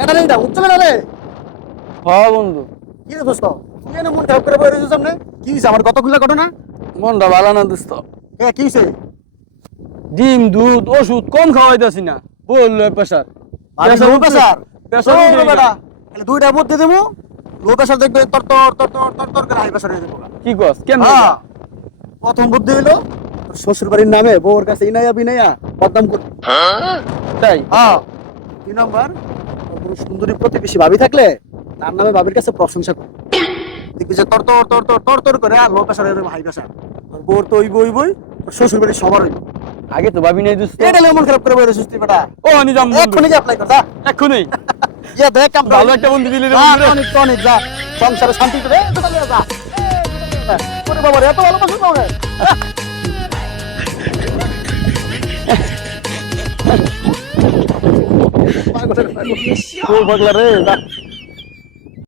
এটা নেই, উচ্চলে না রে। হ্যাঁ বন্ধু, কি রে দোস্ত, তুই এনে মন খারাপ করে বসে রয়েছিস সামনে? কি হয়েছে? আমার কতগুলো ঘটনা। মনটা ভালো না দোস্ত। কি হয়েছে? ডিম দুধ ওষুধ কম খাওয়াইতেছি না, বললো প্রেশার। Low pressure. প্রেশার বেটা, তাহলে দুইটা বুদ্ধি দেবো। লো প্রেসার দেখবে তর তর তর তর তর তর করে হাই প্রেসার হয়ে যাবো। কি কস কেমন? হ্যাঁ, প্রথম বুদ্ধি হলো তোর শ্বশুর বাড়ির নামে বউর কাছে ইনাইয়া বিনাইয়া বদনাম করবি। তাই? হ্যাঁ। 2 নম্বর, কোনো সুন্দরী প্রতিবেশী ভাবি থাকলে তার নামে ভাবির কাছে প্রশংসা করবি। দেখবি যে তর তর তর তর তর তর করে আর লো প্রেসার হয়ে যাবে হাই প্রেসার। তোর বউর তো হইব হইবই, তোর শ্বশুর বাড়ির সবার হইব। আগে তো ভাবি নাই দোস্ত। এটা মন খারাপ করে বসে তুই বেটা। ও নিজাম এক্ষুনি কি অ্যাপ্লাই কর, যা। এক্ষুনি ইয়া দেখ কাম ভালো একটা বন্ধু দিলি রে। টনিক টনিক যা, সংসারে শান্তি করে যা। ওরে বাবা রে, এত ভালোবাসা পাও রে। পাগল রে, পাগল। রে